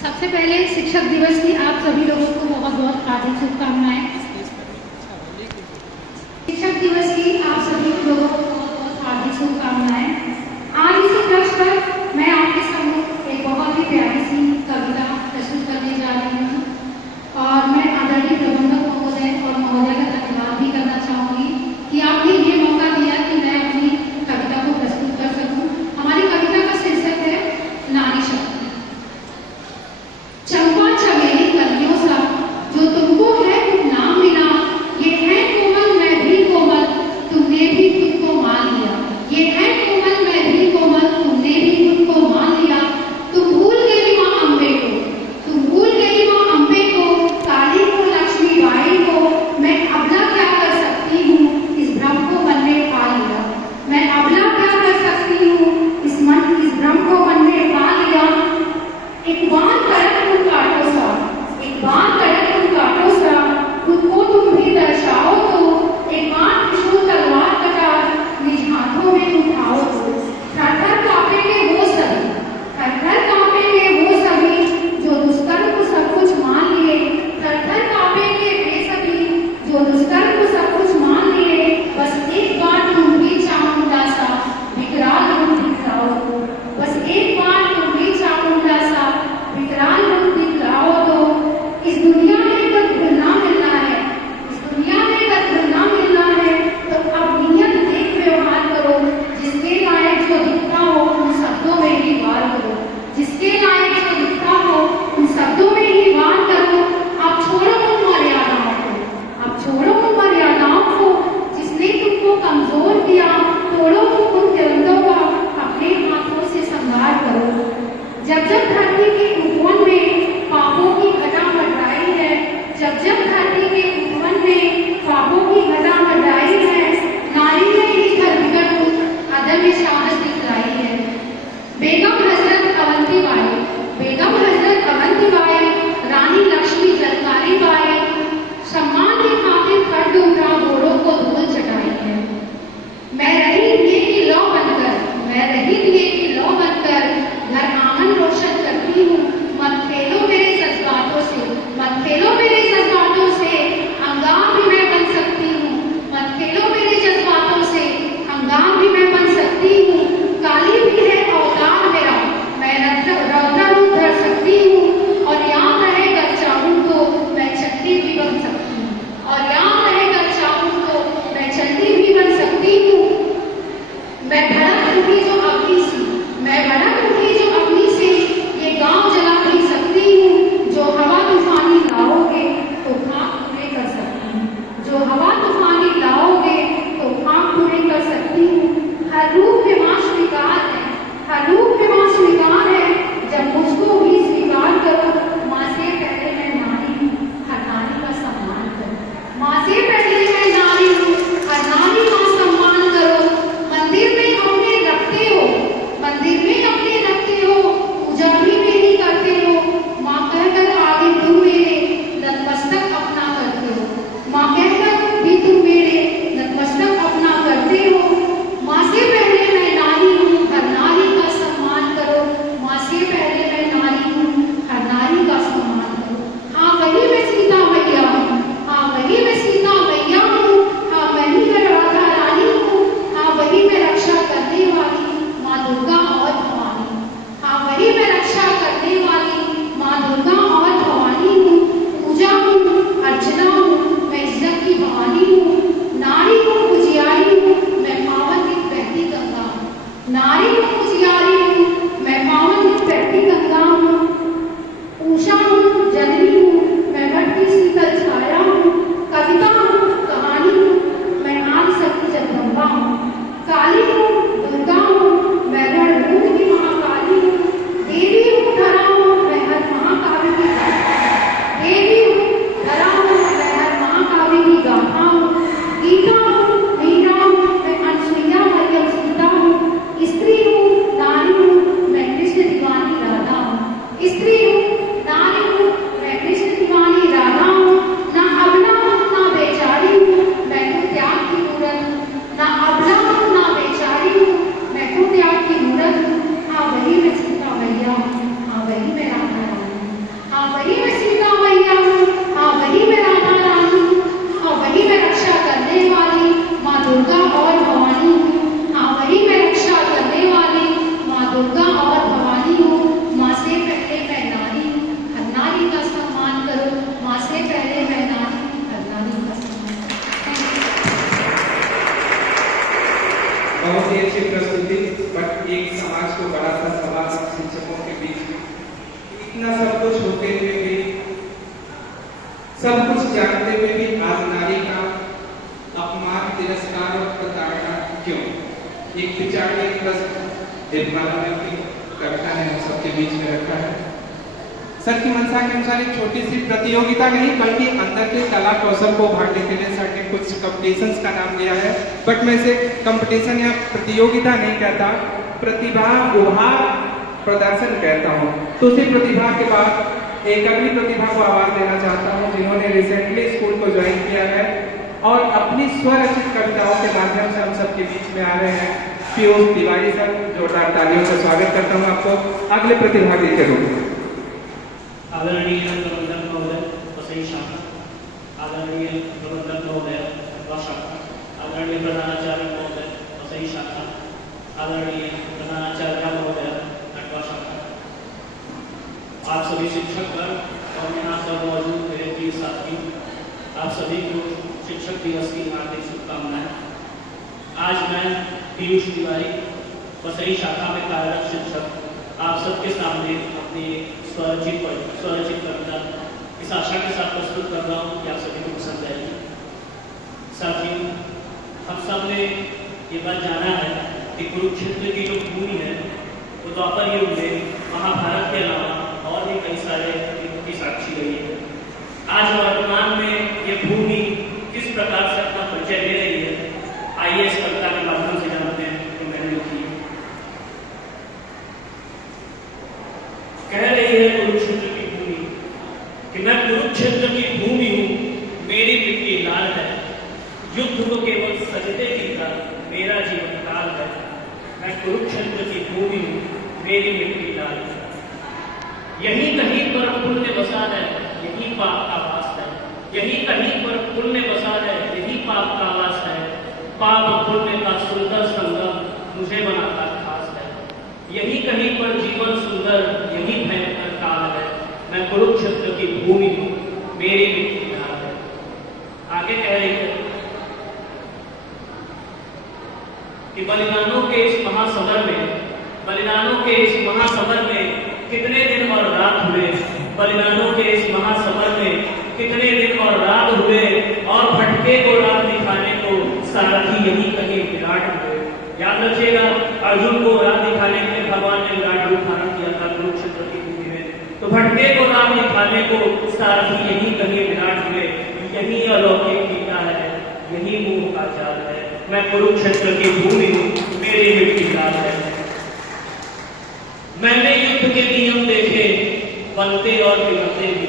सबसे पहले शिक्षक दिवस की आप सभी लोगों को बहुत बहुत हार्दिक शुभकामनाएं। शिक्षक दिवस की आप सभी लोगों को बहुत बहुत हार्दिक शुभकामनाएं। आज इसी वर्ष पर मैं आपके सामने एक बहुत ही प्यारी सी कविता प्रस्तुत करने जा रही हूँ और मैं आदरणीय प्रबंधक महोदय और महोदय का धन्यवाद भी करना चाहूँगी कि आपने ये मौका दिया कि मैं अपनी कविता को प्रस्तुत कर सकूँ। हमारी कविता का शीर्षक है नारी शक्ति। चंपा चमेली कलियों सा जो तुमको है कुछ नाम मिला, ये है कोमल मैं भी कोमल तुमने भी खुद को मान लिया। ये है कोमल मैं भी कोमल तुमने भी खुद को मान लिया। तुम भूल गई माँ अम्बे को, तुम भूल गई माँ अम्बे को, काली को लक्ष्मी बाई को। मैं अबला क्या कर सकती हूँ इस भ्रम को मन में पा लिया। मैं अबला क्या कर सकती हूँ इस भ्रम को मन में पा लिया। एक बाण कड़क तुम काटो सा, एक बाण कड़क तुम काटो सा, खुद को तुम भी दर्शाओ तो। एक बाण त्रिशूल तलवार कटार निज हाथों में उठाओ तो। थर-थर कांपेंगे वो सभी, थर-थर कांपेंगे वो सभी जो दुष्कर्म को सब कुछ मान लिए। थर-थर कांपेंगे वे सभी जो दुष्कर्म को सब कुछ मान लिए। बस एक बार तुम भी चामुंडा सा विकराल रूप दिखाओ तो। बस एक बार तुम भी चामुंडा सा विकराल रूप दिखलाओ तो। इस दुनिया में अगर घुलना मिलना है, इस दुनिया में अगर घुलना मिलना है तो अब नियत देख व्यवहार करो। जिसके लायक जो दिखता हो उन शब्दों में ही वार करो। जिसके लायक जो दिखता हो उन शब्दों में ही वार करो। अब छोड़ो उन मर्यादाओं को, अब छोड़ो उन मर्यादाओं को जिसने तुमको कमजोर किया। तोड़ो उन तिरंगों का अपने हाथों से संहार करो। जब जब धरती के उपवन में पापों की घटा मंडराई है, जब जब धरती के उपवन में पापों की घटा मंडराई है, नारी ने ही धर्मगत अदम्य साहस दिखलाई है। बेगम हजरत अवंती बाई, बेगम हजरत अवंती बाई, रानी लक्ष्मी जलकारी बाई सम्मान के खातिर खड्ड उठा घोड़ों को धूल चटाई है। मैं रही दिए की लौ बनकर, मैं रही दिए की लौ बनकर घर आंगन रोशन करती हूँ। मत खेलो मेरे जज्बातों से, मत खेलो मेरे जज्बातों से, अंगार भी मैं बन सकती हूँ। मत खेलो मेरे जज्बातों से, अंगार भी मैं बन सकती हूँ। काली भी है अवतार मेरा, मैं रौद्र रूप धर सकती हूँ। और याद रहे अगर चाहूँ तो मैं चंडी भी बन सकती हूँ। और याद रहे अगर चाहूँ तो मैं चंडी भी बन सकती हूँ। मैं भड़क उठी जो अग्नि सी, मैं भड़क उठी जो अग्नि से, ये गांव जला भी सकती हूँ। जो हवा तूफानी लाओगे तो खाक पूरे कर सकती हूँ। जो हवा तूफानी लाओगे तो खाक पूरे कर सकती हूँ। हर रूप में मां स्वीकार है, हर रूप में मां स्वीकार है। जब मुझको भी स्वीकार करो, माँ से पहले मैं नारी हूँ, हर नारी का सम्मान करो। माँ से पहले मैं नारी हूँ, हर नारी का सम्मान करो। मंदिर में अपने रखते हो, मंदिर में अपने रखते हो, पूजा भी मेरी करते हो। माँ कहकर आगे तुम मेरे नतमस्तक अपना करते हो। माँ कहकर भी तुम मेरे नतमस्तक अपना करते हो। माँ से पहले मैं नारी हूँ, हर नारी का सम्मान करो। माँ से पहले मैं नारी हूँ, हर नारी का सम्मान करो। हाँ वही मैं सीता मैया हूँ, हाँ वही मैं सीता मैया हूँ, हाँ वही मैं राधा रानी हूँ, हाँ वही मैं रक्षा करने वाली माँ दुर्गा और भवानी। हाँ वही मैं रक्षा करने वाली माँ दुर्गा और भवानी हूँ। पूजा हूँ, अर्चना हूँ, मैं इज्जत की भवानी हूँ। नारी हूँ, उजियारी हूँ, मैं पावन की बहती गंगा हूँ। नारी हूँ, उजियारी हूँ, मैं पावन की बहती गंगा हूँ। उषा हूँ, जननी हूँ, मैं वट की शीतल छाया हूँ। कविता हूँ, कहानी हूँ, मैं आदि शक्ति जगदम्बा हूँ। काली हूँ, दुर्गा हूँ, मैं रणरूप की महाकाली हूँ। देवी हूँ, धरा हूँ, मैं हर महाकाव्य की गाथा हूँ। देवी हूँ, धरा हूँ, मैं हर महाकाव्य की गाथा हूँ। गीता हूँ, मीरा हूँ, मैं अनसुईया मरियम सीता हूँ। स्त्री हूँ, नारी हूँ, मैं कृष्ण दीवानी राधा हूँ। स्त्री हूँ, नारी हूँ, मैं कृष्ण दीवानी राधा हूँ। ना अबला हूँ, ना बेचारी हूँ, मैं तो त्याग की मूरत हूँ। ना अबला हूँ, ना बेचारी हूँ, मैं तो त्याग की मूरत हूँ। हाँ वही मैं सीता मैया हूँ, हाँ वही मैं राधा हूँ। होते हुए भी, सब कुछ जानते हुए भी आज नारी का अपमान, तिरस्कार और प्रताड़ना क्यों? एक विचारणीय प्रश्न एक कविता ने हम सबके बीच में रखा है। सर की मंशा के अनुसार एक छोटी सी प्रतियोगिता नहीं बल्कि अंदर के कला कौशल को उभारने के लिए सर ने कुछ कंपटीशंस का नाम दिया है, बट मैं इसे कंपटीशन या प्रतियोगिता नहीं कहता, प्रतिभा उभार प्रदर्शन कहता हूँ। तो उसी प्रतिभा के बाद एक अगली प्रतिभा को आवाज देना चाहता हूँ जिन्होंने रिसेंटली स्कूल को ज्वाइन किया है और अपनी स्वरचित कविताओं के माध्यम से हम सबके बीच में आ रहे हैं। पीयूष तिवारी सर, जोरदार तालियों से स्वागत करता हूँ आपको अगले प्रतिभागी के रूप में। आदरणीय प्रबंधक महोदय वसई शाखा, आदरणीय प्रबंधक महोदय अथवा शाखा, आदरणीय प्रधानाचार्य महोदय वसई शाखा, आदरणीय प्रधानाचार्य महोदय अथवा शाखा, आप सभी शिक्षकगण और यहाँ पर मौजूद मेरे प्रिय साथी, आप सभी को शिक्षक दिवस की हार्दिक शुभकामनाएं। आज मैं पीयूष तिवारी वसई शाखा में कार्यरत शिक्षक आप सबके सामने अपनी स्वरचित कविता इस आशा के साथ प्रस्तुत कर रहा हूँ कि आप सभी को पसंद आएगी। साथियों, हम सब ने ये बात जाना है कि कुरुक्षेत्र की जो भूमि है वो द्वापर युग में महाभारत के अलावा और भी कई सारे युगों की साक्षी रही है। आज वर्तमान में ये भूमि किस प्रकार से अपना परिचय ले रही है, आइए इस कविता के माध्यम से जानते हैं कि मैंने लिखी है। कह रही है कुरुक्षेत्र की भूमि कि मैं कुरुक्षेत्र की भूमि हूँ, मेरी मिट्टी लाल है, युद्ध को केवल सजते जीता मेरा जीवन काल है। मैं कुरुक्षेत्र की भूमि हूँ, मेरी मिट्टी लाल है। यही कहीं पर पुण्य बसा है, यही पाप का वास है। यही कहीं पर पुण्य बसा है, यही पाप का वास है। पाप पुण्य का सुंदर संगम मुझे बनाता खास है। यही कहीं पर जीवन सुंदर, यही भयंकर काल है। मैं कुरुक्षेत्र की भूमि हूँ, मेरी मिट्टी लाल है। आगे कह रही है कि बलिदानों के इस महासमर में कितने दिन और रात हुए। बलिदानों के इस महासमर में कितने दिन और रात हुए और भटके को राह दिखाने को सारथी यही कहीं विराट हुए। याद रखिएगा, अर्जुन को राह दिखाने के लिए भगवान ने विराट रूप धारण किया था कुरुक्षेत्र की भूमि में। तो भटके को राह दिखाने को सारथी यही कहीं विराट हुए। यही अलौकिक गीता है, यही मोह का जाल है। मैं कुरुक्षेत्र की भूमि हूँ, मेरी मिट्टी लाल है। मैंने युद्ध के नियम देखे, बनते और बिगड़ते भी।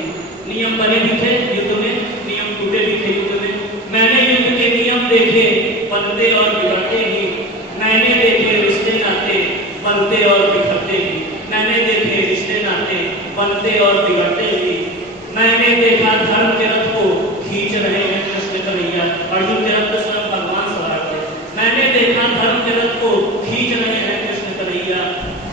नियम बने भी थे युद्ध में, नियम टूटे भी थे युद्ध में। मैंने युद्ध के नियम देखे, बनते और बिगड़ते भी। मैंने देखे रिश्ते नाते, बनते और बिगड़ते भी। मैंने देखे रिश्ते नाते, बनते और बिगड़ते भी। मैंने देखा धर्म के रथ को खींच रहे हैं कृष्ण कन्हैया। अर्जुन के रथ स्वयं भगवान सवार थे। मैंने देखा धर्म के रथ को खींच रहे हैं कृष्ण कन्हैया।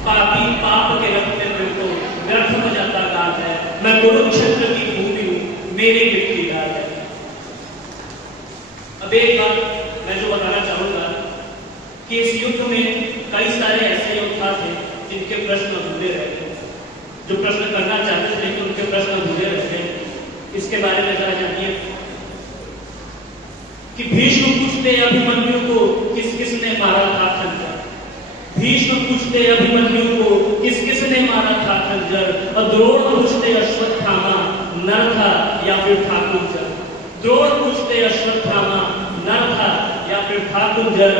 पापी पाप के रथ में फिर तो व्यर्थ हो जाता गात है। मैं कुरुक्षेत्र की भूमि हूँ, मेरी मिट्टी लाल है। अब एक बात मैं जो बताना चाहूंगा कि इस युद्ध में कई सारे ऐसे योद्धा थे जिनके प्रश्न अधूरे रह गए, जो प्रश्न करना चाहते थे कि उनके प्रश्न अधूरे रह गए। इसके बारे में जरा जानिए कि भीष्म पूछते अभिमन्यु को किस किसने मारा था खंजर। भीष्म पूछते अभिमन्यु को किस किसने मारा था खंजर। और द्रोण पूछते अश्वत्थामा नर था या फिर था कुंजर। द्रोण पूछते अश्वत्थामा नर था या फिर था कुंजर।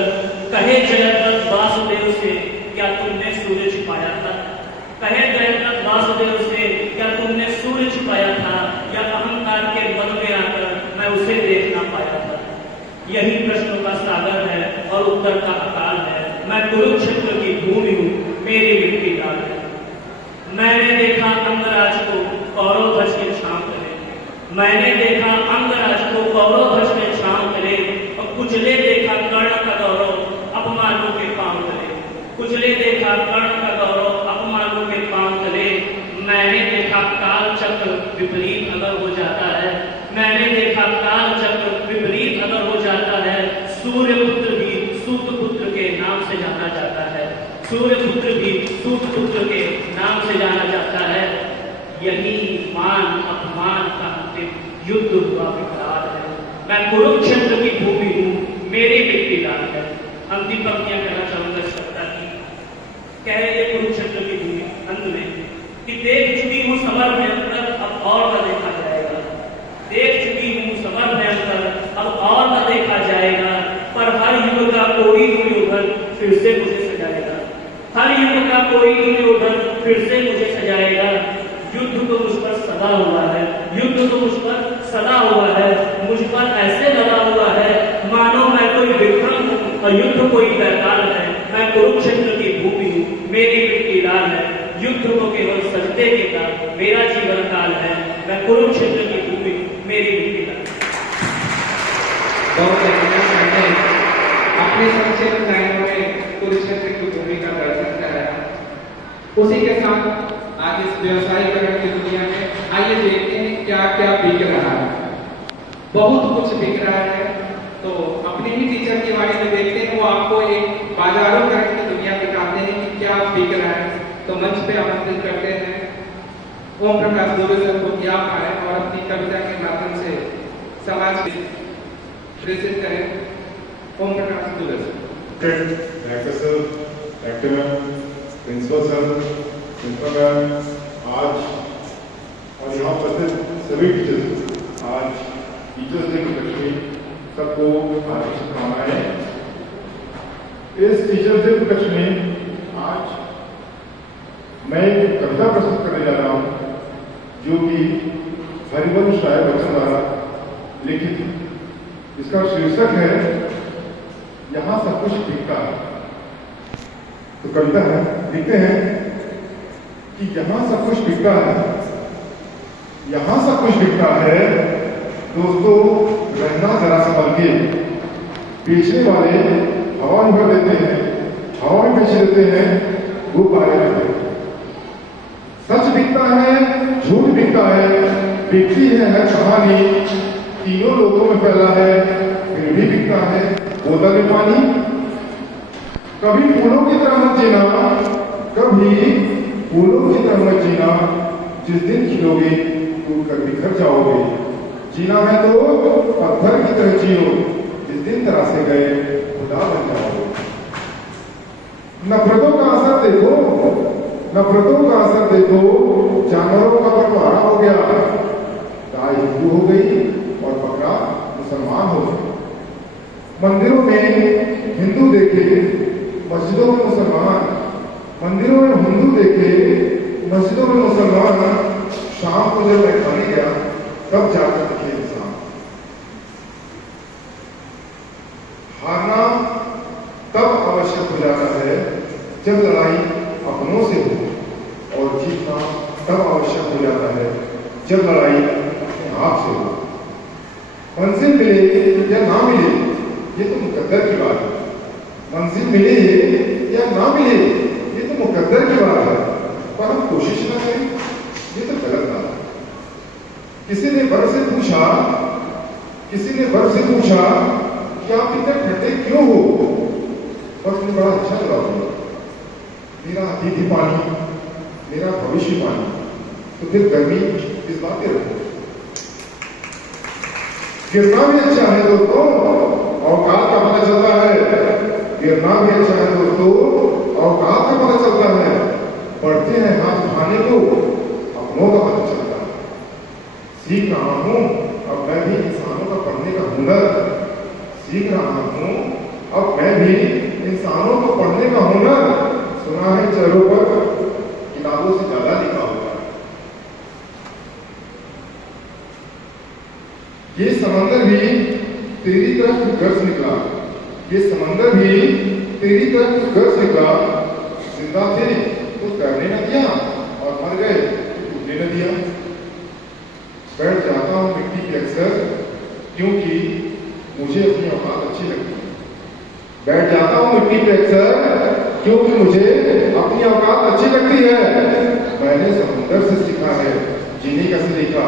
कहे जयद्रथ वासुदेव से क्या तुमने सूर्य छिपाया था। कहे जयद्रथ वासुदेव से क्या तुमने सूर्य छिपाया था, या अहंकार के मन में आकर मैं उसे देख ना पाया था। यही प्रश्नों का सागर है और उत्तर का अकाल है। मैं कुरुक्षेत्र की भूमि हूँ, मेरी मिट्टी लाल है। मैंने देखा अंगराज को कौरव ध्वज के छांव करे। मैंने देखा अंगराज को कौरव ध्वज के छांव करे। और कुचले देखा कर्ण का गौरव अपमानों के पांव तले। कुचले देखा कर्ण का गौरव अपमानों के पांव तले। मैंने देखा काल चक्र विपरीत अगर हो जाता है। मैंने देखा काल चक्र विपरीत अगर हो जाता है। सूर्य पुत्र भी सूत पुत्र के नाम से जाना जाता है। सूर्य पुत्र भी सूत पुत्र के नाम से जाना जाता है। यही मान अपमान का अंतिम युद्ध हुआ विकराल है। मैं कुरुक्षेत्र की भूमि हूँ, मेरी मिट्टी लाल है। अंतिम पंक्तियां कहना चाहूंगा श्रद्धा की। कह रहे हैं कुरुक्षेत्र की भूमि अंत में कि देख चुकी हूँ समर भयंकर, अब और न देखा जाएगा। देख चुकी हूँ समर भयंकर, अब और न देखा जाएगा। पर हर युग का कोई दुर्योधन फिर से मुझे सजाएगा। हर युग का कोई दुर्योधन फिर से मुझे सजाएगा। युद्ध तो मुझ पर सदा हुआ है, युद्ध तो मुझ पर सदा हुआ है। मुझ पर ऐसे लड़ा हुआ है मानो मैं कोई विक्रम हूँ और युद्ध कोई बैताल है। मैं कुरुक्षेत्र की भूमि हूँ, मेरी मिट्टी लाल है। युद्ध को केवल सजते के काम मेरा जीवन काल है। मैं कुरुक्षेत्र की भूमि हूँ, मेरी मिट्टी लाल है। बहुत मैंने अपने संक्षिप्त लाइनों में कुरुक्षेत्र की भूमि का दर्शन कराया। उसी के साथ आज इस व्यवसायीकरण की दुनिया में आइए देखते हैं क्या क्या बिक रहा है। बहुत कुछ बिक रहा है, तो अपने ही टीचर के बारे में देखते हैं। वो आपको एक बाजारोकरण की दुनिया दिखाते हैं कि क्या बिक रहा है। तो मंच पे आमंत्रित करते हैं ओम प्रकाश दुबे सर को कि आप आए और अपनी कविता के माध्यम से समाज को प्रेरित करें। Om Prakash Dubey sir. Director sir, director ma'am, principal sir, principal ma'am, आज और यहाँ उपस्थित सभी टीचर्स, आज टीचर्स डे की लक्ष्मी सबको हार्दिक शुभकामनाएं। इस टीचर्स डे की लक्ष्मी आज मैं एक कविता प्रस्तुत करने जा रहा हूँ जो कि हरिवंश राय बच्चन द्वारा लिखित है। इसका शीर्षक है यहाँ सब कुछ बिकता है। तो कविता है, लिखते हैं कि यहाँ सब कुछ बिकता है, यहाँ सब कुछ बिकता है। दोस्तों रहना जरा संभल के, बेचने वाले हवा में भर देते हैं, हवा में बेच देते हैं, वो पारे रहते हैं। सच बिकता है, झूठ बिकता है, बिकती है कहानी, तीनों लोगों में फैला है, फिर भी बिकता है बोतल में पानी। कभी फूलों की तरह मत जीना, कभी फूलों की तरह मत जीना, जिस दिन खिलोगे टूट कर बिखर जाओगे। जीना है तो पत्थर की तरह जियो, जिस दिन तरासे गए खुदा बन जाओगे। नफरतों का असर देखो, नफरतों का असर देखो, जानवरों का बंटवारा हो गया। गाय हिंदू हो गई और बकरा मुसलमान हो गया। मंदिरों में हिंदू देखे, मस्जिदों में मुसलमान, मंदिरों में हिंदू देखे, मस्जिदों में मुसलमान। शाम को जब मैं खाने गया तब जाकर दिखे इंसान। हारना तब आवश्यक हो जाता है जब लड़ाई अपनों से हो, और जीतना तब आवश्यक हो जाता है जब लड़ाई अपने आप से हो। मंजिल मिले या ना मिले ये तो मुकद्दर की बात है। मंजिल मिले या ना मिले ये तो मुकद्दर की बात है, पर हम कोशिश ना करें ये तो गलत बात है। किसी ने बर्फ से पूछा, किसी ने बर्फ से पूछा कि आप इतने ठंडे क्यों हो? बर्फ ने बड़ा अच्छा जवाब दिया, मेरा अतीत पानी, मेरा भविष्य पानी, तो फिर गर्मी किस बात के रखो। गिरना भी अच्छा है दोस्तों, औकात का पता चलता है। गिरना भी अच्छा है दोस्तों, औकात का पता चलता है। बढ़ते हैं हाथ उठाने को, अपनों का पता चलता है। सीख रहा हूं अब मैं भी इंसानों का पढ़ने का हुनर, सीख रहा हूं अब मैं भी इंसानों को पढ़ने का हुनर। सुना है चेहरों पर किताबों से ज्यादा लिखा होता है। ये समंदर भी तेरी तरफ गर्ज निकला, ये समंदर भी तेरी तरफ गर्ज निकला। जिंदा थे तो तैरने न दिया और मर गए तो डूबने न दिया। बैठ जाता हूँ मिट्टी पे अक्सर क्योंकि मुझे अपनी औकात अच्छी लगती है। बैठ जाता हूँ मिट्टी पे अक्सर क्योंकि मुझे अपनी औकात अच्छी लगती है। मैंने समुंदर से सीखा है जीने का सलीका,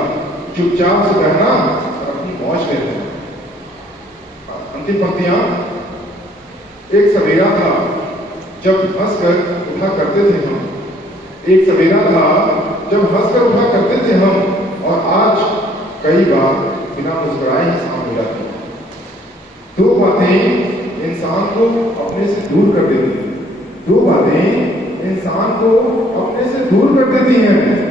चुपचाप से रहना और अपनी मौज में रहना। अंतिम पंक्तियां। एक सवेरा था जब हंसकर उठा करते थे हम, एक सवेरा था जब हंसकर उठा करते थे हम, और आज कई बार बिना मुस्कुराए ही शाम हो जाती है। दो बातें इंसान को अपने से दूर कर देती हैं। दो बातें इंसान को अपने से दूर कर देती हैं।